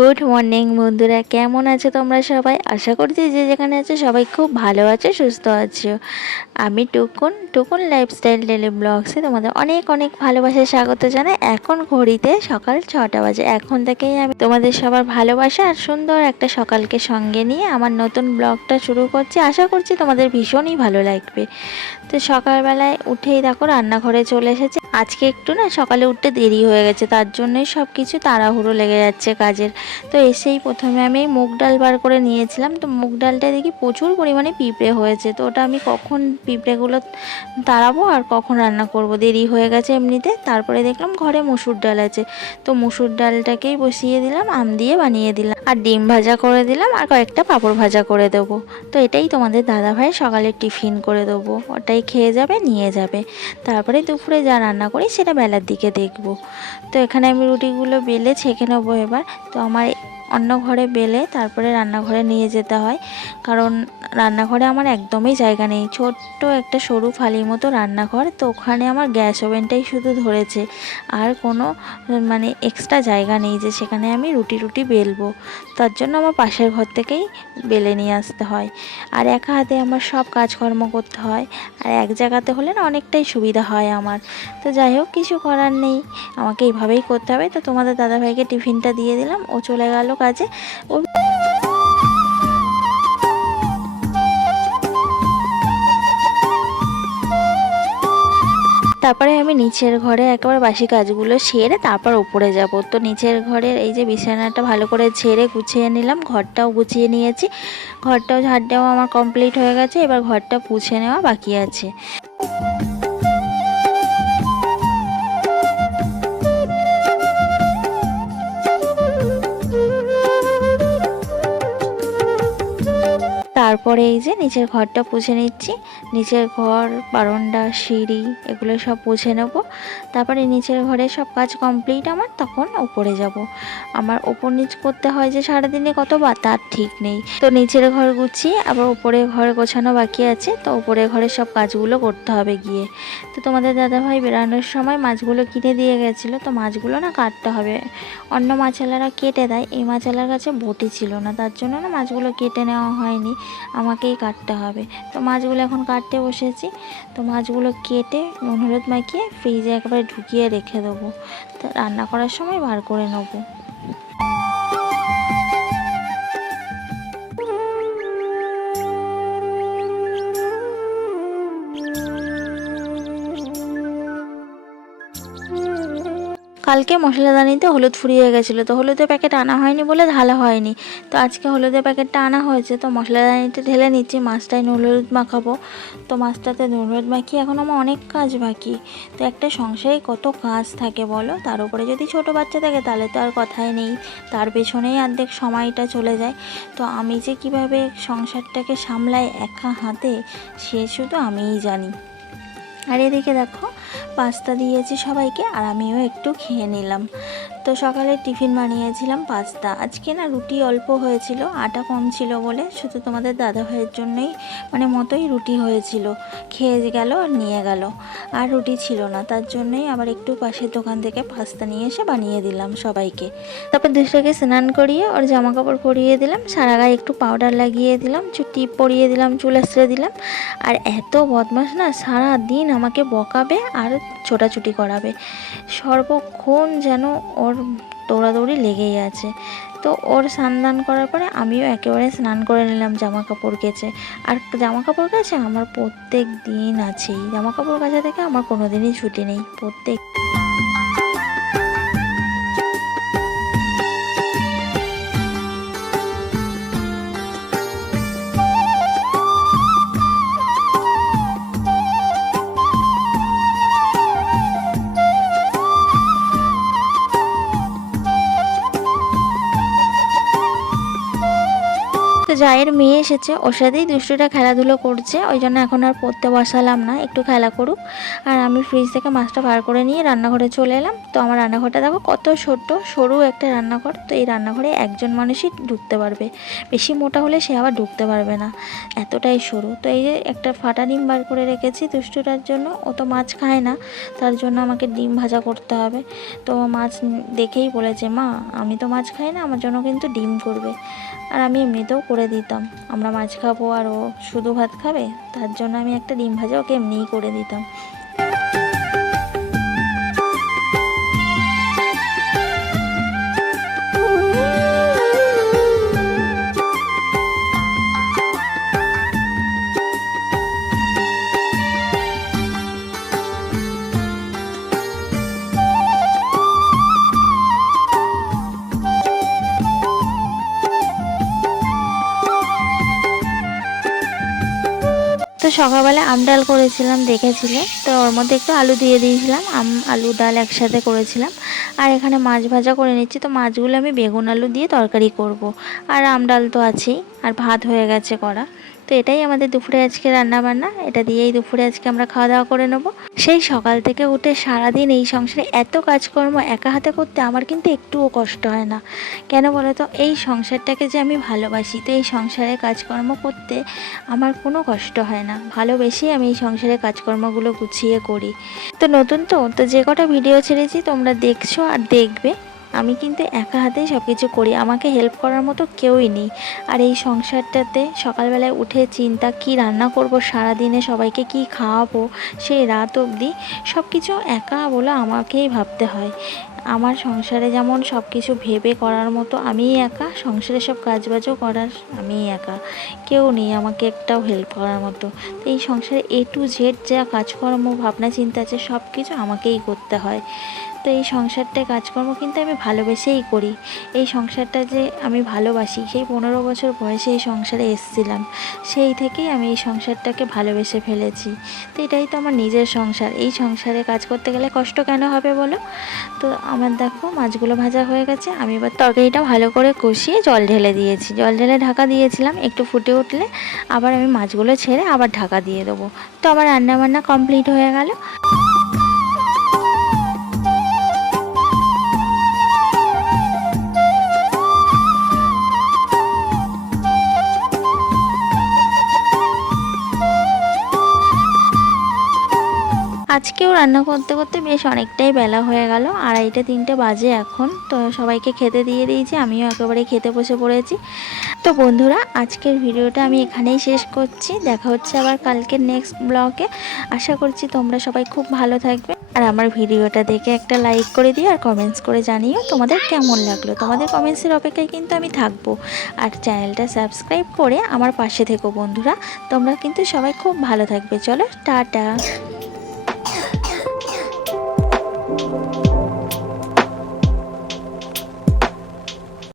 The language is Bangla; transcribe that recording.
গুড মর্নিং বন্ধুরা, কেমন আছো তোমরা সবাই? আশা করছি যে যেখানে আছো সবাই খুব ভালো আছো, সুস্থ আছো। আমি টুকুন লাইফস্টাইল ডেলি ব্লগসে তোমাদের অনেক অনেক ভালোবাসা স্বাগত জানাই। এখন ঘড়িতে সকাল 6টা বাজে। এখন থেকেই আমি তোমাদের সবার ভালোবাসা আর সুন্দর একটা সকালকে সঙ্গে নিয়ে আমার নতুন ব্লগটা শুরু করছি। আশা করছি তোমাদের ভীষণই ভালো লাগবে। তো সকালবেলায় উঠেই দেখো রান্নাঘরে চলে এসেছে। আজকে একটু না সকালে উঠতে দেরি হয়ে গেছে, তার জন্যই সব কিছু তাড়াহুড়ো লেগে যাচ্ছে কাজের। তো এসেই প্রথমে আমি মুগ ডাল বার করে নিয়েছিলাম। তো মুগ ডালটা দেখি প্রচুর পরিমাণে পিঁপড়ে হয়েছে, তো ওটা আমি কখন পিঁপড়েগুলো তাড়াবো আর কখন রান্না করব, দেরি হয়ে গেছে এমনিতে। তারপরে দেখলাম ঘরে মসুর ডাল আছে, তো মসুর ডালটাকেই বসিয়ে দিলাম, আম দিয়ে বানিয়ে দিলাম, আর ডিম ভাজা করে দিলাম, আর কয়েকটা পাঁপড় ভাজা করে দেবো। তো এটাই তোমাদের দাদাভাই সকালের টিফিন করে দেবো, ওটাই খেয়ে যাবে, নিয়ে যাবে। তারপরে দুপুরে যা রান্না করি সেটা বেলার দিকে দেখব। তো এখানে আমি রুটিগুলো বেলে ছেঁকে নেবো এবার। তো আমার অন্য ঘরে বেলে তারপরে রান্নাঘরে নিয়ে যেতে হয়, কারণ রান্নাঘরে আমার একদমই জায়গা নেই। ছোট্ট একটা সরু ফালির মতো রান্নাঘর, তো ওখানে আমার গ্যাস ওভেনটাই শুধু ধরেছে, আর কোনো এক্সট্রা জায়গা নেই যে সেখানে আমি রুটি বেলবো। তার জন্য আমার পাশের ঘর থেকেই বেলে নিয়ে আসতে হয়, আর একা হাতে আমার সব কাজকর্ম করতে হয়। আর এক জায়গাতে হলে না অনেকটাই সুবিধা হয় আমার। তো যাই হোক, কিছু করার নেই, আমাকে এইভাবেই করতে হবে। তো তোমাদের দাদাভাইকে টিফিনটা দিয়ে দিলাম, ও চলে গেল কাজে। ও তারপরে আমি নিচের ঘরে একেবারে বাসি কাজগুলো সেরে তারপর উপরে যাব। তো নিচের ঘরের এই যে বিছানাটা ভালো করে ঝেড়ে গুছিয়ে নিলাম, ঘরটাও গুছিয়ে নিয়েছি, ঘরটাও ঝাড় দেওয়া আমার কমপ্লিট হয়ে গেছে। এবার ঘরটা পুছে নেওয়া বাকি আছে। তারপরে এই যে নিচের ঘরটা পুছে নিচ্ছি। নিচের ঘর, বারান্দা, সিঁড়ি এগুলো সব পুছে নেব। তারপরে নিচের ঘরে সব কাজ কমপ্লিট আমার, তখন উপরে যাব। আমার ওপর নিচ করতে হয় যে সারাদিনে কতবার তার ঠিক নেই। তো নিচের ঘর গুছিয়ে আবার উপরের ঘর গোছানো বাকি আছে, তো উপরের ঘরের সব কাজগুলো করতে হবে গিয়ে। তো তোমাদের দাদাভাই বেরানোর সময় মাছগুলো কিনে দিয়ে গেছিলো, তো মাছগুলো না কাটতে হবে। অন্য মাছওয়ালারা কেটে দেয়, এই মাছওয়ালার কাছে বটি ছিল না, তার জন্য না মাছগুলো কেটে নেওয়া হয়নি, আমাকেই কাটতে হবে। তো মাছগুলো এখন কাটতে বসেছি। তো মাছগুলো কেটে নুন হলুদ মাখিয়ে ফ্রিজে একেবারে ঢুকিয়ে রেখে দেবো, তো রান্না করার সময় বার করে নেবো। কালকে মশলাদানিতে হলুদ ফুরিয়ে গেছিলো, তো হলুদের প্যাকেট আনা হয়নি বলে ঢালা হয়নি। তো আজকে হলুদের প্যাকেটটা আনা হয়েছে, তো মশলাদানিতে ঢেলে নিচ্ছি। মাছটায় নুন হলুদ মাখাবো, তো মাছটাতে নুন হলুদ মাখিয়ে এখন আমার অনেক কাজ বাকি। তো একটা সংসারে কত কাজ থাকে বলো, তার উপরে যদি ছোট বাচ্চা থাকে তাহলে তো আর কথাই নেই, তার পেছনেই অর্ধেক সময়টা চলে যায়। তো আমি যে কিভাবে সংসারটাকে সামলাই একা হাতে, সে শুধু আমিই জানি। আর এদিকে দেখো পাস্তা দিয়েছি সবাইকে, আর আমিও একটু খেয়ে নিলাম। তো সকালে টিফিন বানিয়েছিলাম পাস্তা। আজকে না রুটি অল্প হয়েছিল, আটা কম ছিল বলে শুধু তোমাদের দাদাভাইয়ের জন্যই মতোই রুটি হয়েছিল, খেয়ে গেল আর নিয়ে গেল। আর রুটি ছিল না, তার জন্যই আবার একটু পাশের দোকান থেকে পাস্তা নিয়ে এসে বানিয়ে দিলাম সবাইকে। তারপর দুশোকে স্নান করিয়ে ওর জামা কাপড় পরিয়ে দিলাম, সারা গায়ে একটু পাউডার লাগিয়ে দিলাম, টিপ পরিয়ে দিলাম, চুল আঁচড়ে দিলাম। আর এত বদমাশ না, সারা দিন আমাকে বকাবে আর ছোটাছুটি করাবে, সর্বক্ষণ যেন ওর দৌড়াদৌড়ি লেগেই আছে। তো ওর স্নান করার পরে আমিও একেবারে স্নান করে নিলাম, জামা কাপড় কেচে। আর জামা কাপড় কাচা আমার প্রত্যেক দিন আছেই, জামা কাপড় কাচা থেকে আমার কোনো দিনই ছুটি নেই, প্রত্যেক। তো জায়ের মেয়ে এসেছে, ওর সাথেই দুষ্টুটা খেলাধুলো করছে, ওই জন্য এখন আর পড়তে বসালাম না, একটু খেলা করুক। আর আমি ফ্রিজ থেকে মাছটা বার করে নিয়ে রান্নাঘরে চলে এলাম। তো আমার রান্নাঘরটা দেখো কত ছোট, সরু একটা রান্নাঘর। তো এই রান্নাঘরে একজন মানুষই ঢুকতে পারবে, বেশি মোটা হলে সে আবার ঢুকতে পারবে না, এতটাই সরু। তো এই যে একটা ফাটা ডিম বার করে রেখেছি দুষ্টুটার জন্য, ও তো মাছ খায় না, তার জন্য আমাকে ডিম ভাজা করতে হবে। তো মাছ দেখেই বলেছে, মা আমি তো মাছ খাই না, আমার জন্য কিন্তু ডিম করবে। আর আমি এমনিতেও করে দিতাম, আমরা মাছ খাবো আর ও শুধু ভাত খাবে, তার জন্য আমি একটা ডিম ভাজা ওকে এমনিই করে দিতাম। তো সকালবেলা আম ডাল করেছিলাম, দেখেছিলে তো, ওর মধ্যে একটু আলু দিয়ে দিয়েছিলাম, আলু ডাল একসাথে করেছিলাম। আর এখানে মাছ ভাজা করে নিচ্ছি, তো মাছগুলো আমি বেগুন আলু দিয়ে তরকারি করব। আর আম ডাল তো আছেই, আর ভাত হয়ে গেছে করা। তো এটাই আমাদের দুপুরে আজকে রান্না বান্না, এটা দিয়েই দুপুরে আজকে আমরা খাওয়া দাওয়া করে নেব। সেই সকাল থেকে উঠে সারাদিন এই সংসারে এত কাজকর্ম একা হাতে করতে আমার কিন্তু একটুও কষ্ট হয় না। কেন বলো তো, এই সংসারটাকে যে আমি ভালোবাসি, তো এই সংসারে কাজকর্ম করতে আমার কোনো কষ্ট হয় না, ভালোবেসেই আমি এই সংসারে কাজকর্মগুলো গুছিয়ে করি। তো নতুন তো যে কটা ভিডিও ছেড়েছি তোমরা দেখছো আর দেখবে, আমি কিন্তু একা হাতেই সব কিছু করি, আমাকে হেল্প করার মতো কেউই নেই। আর এই সংসারটাতে সকালবেলায় উঠে চিন্তা কি রান্না করব, সারাদিনে সবাইকে কি খাওয়াবো, সেই রাত অবধি সব কিছু একা বলে আমাকেই ভাবতে হয়। আমার সংসারে যেমন সব কিছু ভেবে করার মতো আমিই একা, সংসারে সব কাজবাজও করার আমিই একা, কেউ নেই আমাকে একটাও হেল্প করার মতো। তো এই সংসারে A to Z যা কাজকর্ম ভাবনা চিন্তা আছে সব কিছু আমাকেই করতে হয়। তো এই সংসারটায় কাজকর্ম কিন্তু আমি ভালোবেসেই করি। এই সংসারটা যে আমি ভালোবাসি, সেই 15 বছর বয়সে এই সংসারে এসেছিলাম, সেই থেকেই আমি এই সংসারটাকে ভালোবেসে ফেলেছি। তো এটাই তো আমার নিজের সংসার, এই সংসারে কাজ করতে গেলে কষ্ট কেন হবে বলো। তো আমার দেখো মাছগুলো ভাজা হয়ে গেছে, আমি এবার তরকারিটা ভালো করে কষিয়ে জল ঢেলে দিয়েছি, জল ঢেলে ঢাকা দিয়েছিলাম, একটু ফুটে উঠলে আবার আমি মাছগুলো ছেড়ে আবার ঢাকা দিয়ে দেবো। তো আমার রান্নাবান্না কমপ্লিট হয়ে গেল। আজকেও রান্না করতে করতে বেশ অনেকটাই বেলা হয়ে গেল, 2:30-3টে বাজে এখন। তো সবাইকে খেতে দিয়ে দিয়েছি, আমিও একেবারে খেতে বসে পড়েছি। তো বন্ধুরা, আজকের ভিডিওটা আমি এখানেই শেষ করছি, দেখা হচ্ছে আবার কালকের নেক্সট ব্লগে। আশা করছি তোমরা সবাই খুব ভালো থাকবে, আর আমার ভিডিওটা দেখে একটা লাইক করে দিও, আর কমেন্টস করে জানিও তোমাদের কেমন লাগলো। তোমাদের কমেন্টসের অপেক্ষায় কিন্তু আমি থাকবো। আর চ্যানেলটা সাবস্ক্রাইব করে আমার পাশে থেকো বন্ধুরা। তোমরা কিন্তু সবাই খুব ভালো থাকবে। চলো টাটা।